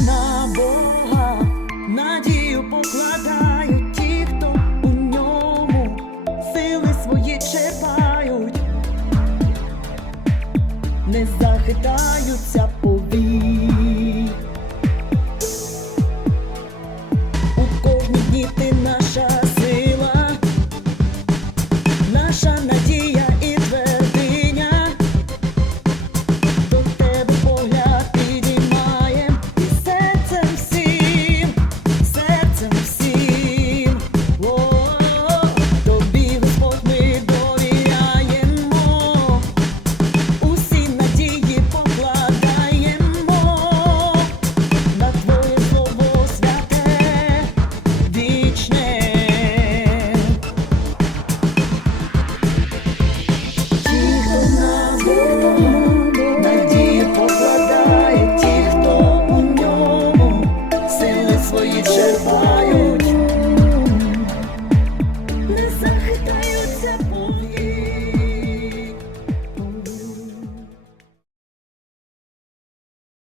на Бога. Надію покладають, ті, хто у ньому сили свої черпають, не захитаються повік. У кожні діти наша сила, наша надія